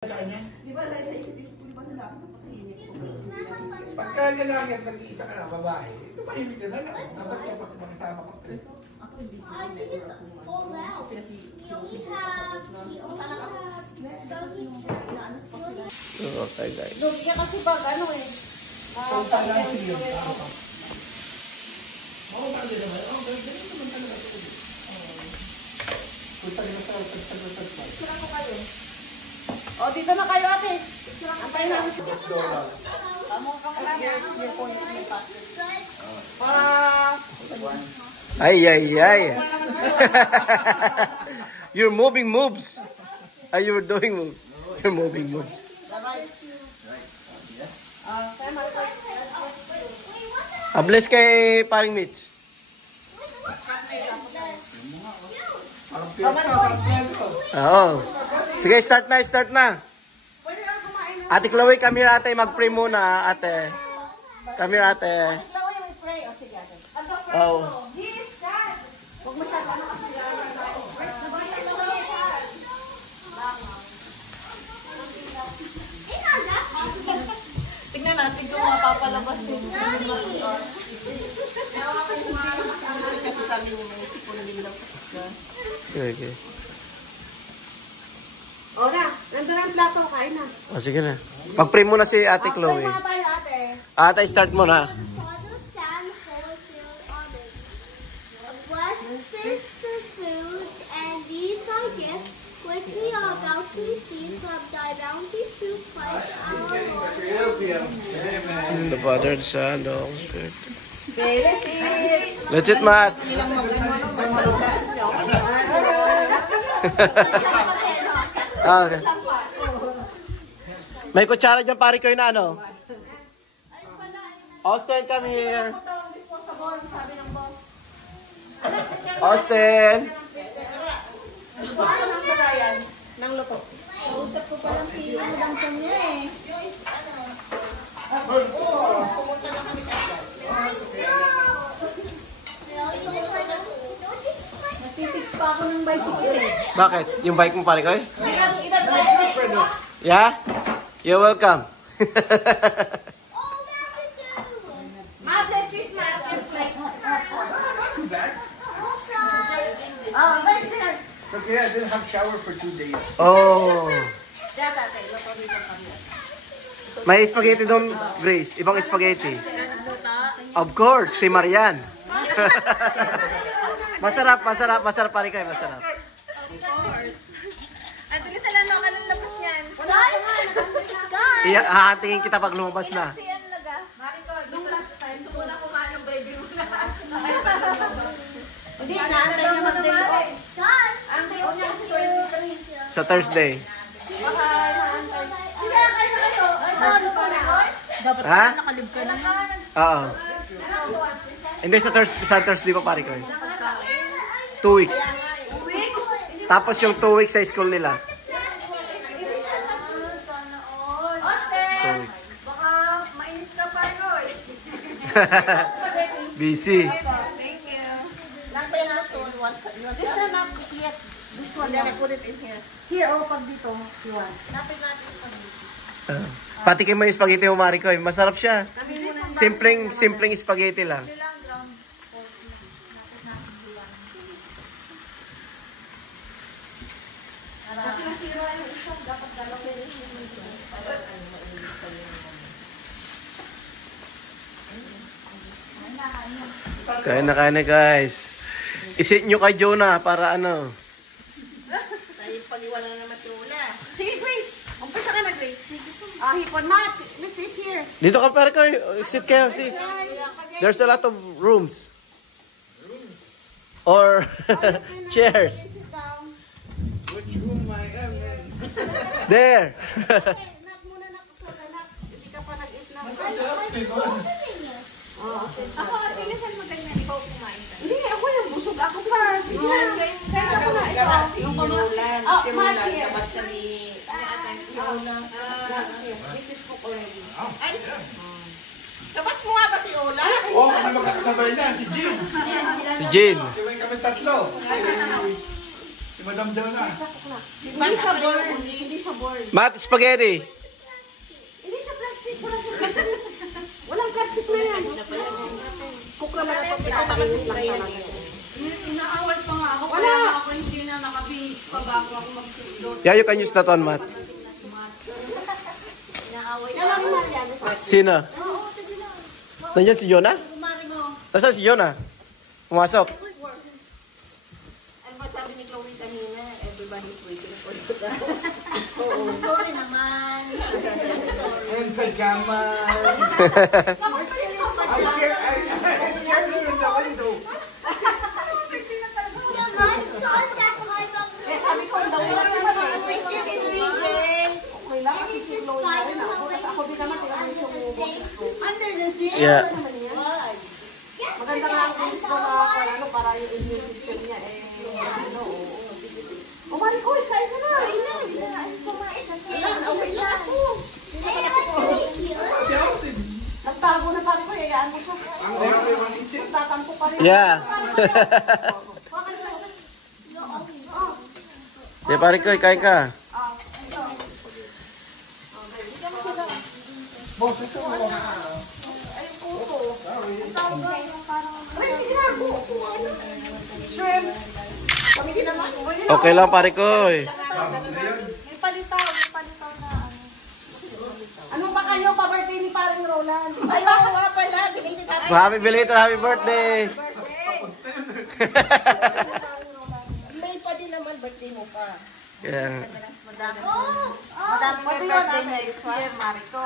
Di ba dahil sa isip di ba nila napakahinit ko? Pagka nilagat nag-iisa ka na babae, ito mahimik ka na lang. Dapat ka makasama ka. Ako hindi ko. I think it's all out. We only have Okay guys. Lumpia kasi pag ano eh. Punta lang siya. Oo, bakit naman? Oo, ganito naman talaga. Punta rin sa pagsagot. Sira ko kayo. O, dito na kayo ate. Antay na. Amo ka muna niya. Yung point may passport. Ay, ay, ay. You're moving moves. Ay, you're doing moves. You're moving moves. Bless kay paring Mitch. Parang piyesta, parang piyesta. Oo. Sige, start na, start na. Ate Chloe, come here ate. Mag-pray muna, ate. Come here ate. Chloe, we pray. O sige ate. Oh. Huwag masyado ano kasi. Tignan natin kung mapapalabas din. Kasi sabi niyo may sipon din daw. Okay. O na, nandun ang plato. Kain na. O, sige na. Mag-pray muna si ate Chloe. Pray muna tayo ate. Ate, start mo na. Father, Son, Holy Spirit, Amen. Bless this the food and these thy gifts, which we are about to receive from thy bounty through Christ our Lord. In the Father, the Son, the Holy Spirit. Let's eat. Let's eat, Matt. Ilang mag-ano, magsalita. Okay. May kutsara dyan, pare ko yun na ano. Austin, come here. Austin. Nang luto. Usap ko palang pila lang sa niya eh. Pumunta na kami kagad. Nasisix pa ako ng bicycle eh. Bakit? Yung bike mo, pare ko eh? Yeah? You're welcome. Ma'am, let's eat na. Oh, let's eat. Okay, I didn't have shower for 2 days. Oh. Dada, tayo. Luto dito kami. May spaghetti doon, Grace. Ibang spaghetti. Of course, si Marian. Masarap, masarap, masarap pare kayo, masarap. At hindi sila nung anong labas niyan. Hahatingin kita pag lumabas na. Si ano naga? Nung last time, sumuna kumain ng baby mo na. Hindi, naantay niya mag-day. Ang day niya si 23. Sa Thursday. Baka naantay. Sige, kayo na kayo. Ay, ano pa na? Dapat Ha? nakalib ka na. Oo. Hindi, sa Thursday pa pare ko. 2 weeks. Tapos yung 2 weeks sa school nila. 2 weeks. Baka mainit ka pa yun. Busy. Thank you. Nantay na ito. This one not yet. This one. Then I put it in here. Here, oh, pag dito. Yuan. Napin natin ito. Patikin mo yung spaghetti mo, Marikoy. Masarap siya. Simpleng spaghetti lang. Kain na guys. Isit nyo kay Jonah para ano. Tayo pag-iwala na naman si Ula. Sige, Grace. Umpisa ka na, Grace. Sige. Hipon, Matt. Let's eat here. Dito ka pare ko. Sit kayo. See. There's a lot of rooms. Or chairs. Sit down. Which room I am in? There. Nak muna na po sa anak. Hindi ka pa nag-eat na. Ako, pinasan mo ganyan. Ikaw kumain ka. Hindi, ako yung busog. Ako pa. Sige na. Kaya ako na ito. Si Roland. Oh, Si Matt Roland. here. Dapat siya ni... This is cook already. Ay! Labas mo nga ba si Ola? Oh, may magkakasabay na, si Jim. Si Jean. Siway kami tatlo. Si Madam Jonah. Hindi siya born. Hindi siya born. Matt, spaghetti. Hindi siya plastic. Wala siya plastic. Walang plastic na yan. Kukla na lang Inaawal pa nga ako. Wala. Kaya ako hindi na nakabihis pa bago ako magsundo. Yeah, you can use that one, Matt. Inaaway pa. Alam mo yan. Sino? Nandiyan si Jonah? Kumari mo. Nasaan si Jonah? Pumasok. Ano ba sabi ni Chloe kanina? Everybody's waiting for you. Sorry naman. And pajamas. I scared her in the window. Eh, sabi ko, daw yun ang okay lang kasi si Chloe na rin ako. Ako din naman, tinanong yung boses ko. Under the sea. Yeah. Maganda nga ang things ko na para yung immune system niya Oh, Mariko, kain ka na. Okay na ako. Si Austin. Nagtago na pare ko, yayaan mo siya. They want to eat it. Tatampo pa rin. Yeah. Yeah, pare ko, kain ka. Boss, ito mo. Ay, sige na. Shrimp. Kami din naman. Okay lang, pare ko. May palitaw na ano ba kayo pa-birthday ni paring Roland? Ay, oo nga pala. Belated Happy birthday. May pa din naman birthday mo pa. Yeah. Madami may birthday next year, Mariko.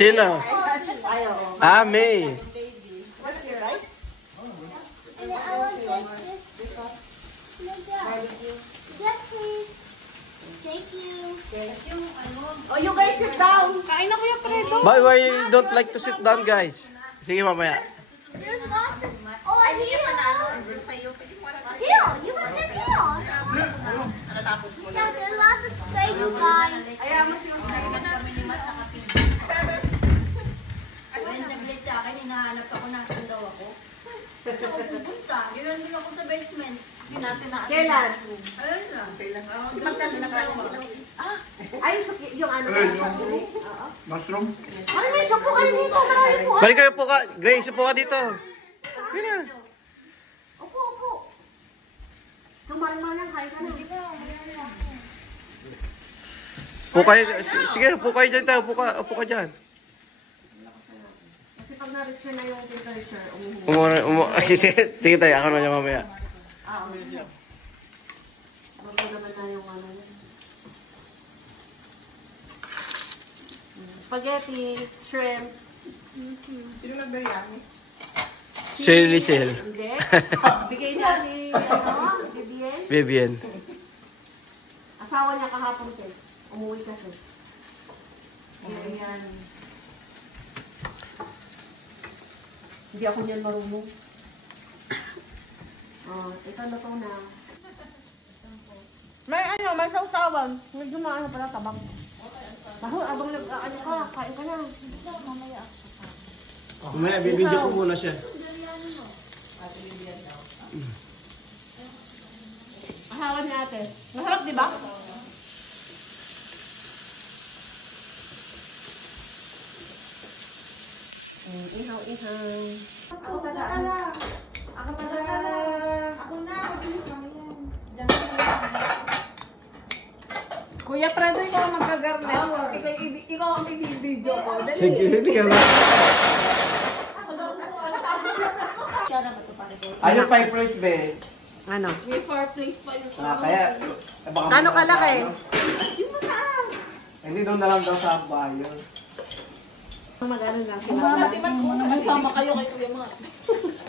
Sino? Ay, oo. Ah, May. What's your rice? Yes, please. Thank you. Oh, you guys sit down. Kain na Kuya Fredo. Why you don't like to sit down, guys? Sige, mamaya. There's lots of... Oh, and here. Here, you can sit here. Yeah, there's lots of space, guys. Ayaw mo siya sa Kami ni Matt nakapili. When nag-late sa akin, hinahanap ako, nasan daw ako. Saan ako pupunta? Yun din ako sa basement. Hindi natin na. Kailan? Ayun lang. Magkano na kayo? Ay, yung ano na sa tuloy? Oo. Mushroom. Ano may supo kayo dito? Marami po. Balik kayo po ka. Grace, upo ka dito. Mira. Opo, opo. Tumalma lang, kain ka na. Upo kayo. Sige, upo kayo dyan tayo. Upo ka dyan. Kasi pag na-reach na yung temperature, Sige tayo, ako na niya mamaya. okay. Bago naman na yung ano. Spaghetti, shrimp. Sino nagdayami? Si Lisel. Hindi. Bigay na ni, Vivian. Vivian. Asawa niya kahapon din. Umuwi kasi. Yan. Hindi ako niyan marunong. Ito na to na. May sausawan. Medyo maano pala tabang. Baho, abang nag-ano ka, kain ka na. Mamaya, bibidyo ko muna siya. Asawa ni ate. Masarap, di ba? Ihaw. Ako pala. Ako na. Bilis kami yan. Kuya Prado, ikaw ang magkagarnet. Ikaw ang i-video ko. Sige, hindi ka na. Ano pa yung price, be? Ano? May fireplace pa yung Kaya, baka Kano kalaki? yung mataas. Hindi doon na lang daw sa bahay yun. Mag-ano lang sila. Kasi masama kayo kay Kuya Matt.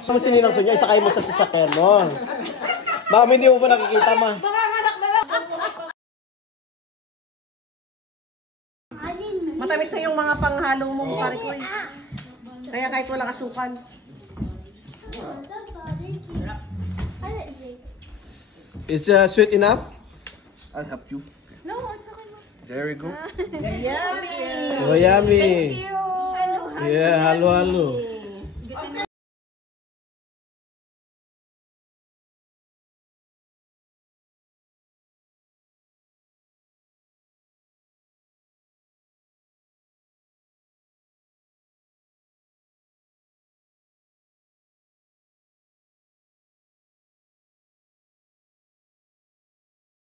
Kung sininang niya, isakay mo sa sasakyan mo. Baka hindi mo pa nakikita, ma. Matamis na yung mga panghalo mo, pare ko eh. Kaya kahit walang asukan. It's sweet enough? I'll help you. No, it's okay. There we go. Yummy! Oh, yummy. Thank you. Yeah, halo-halo.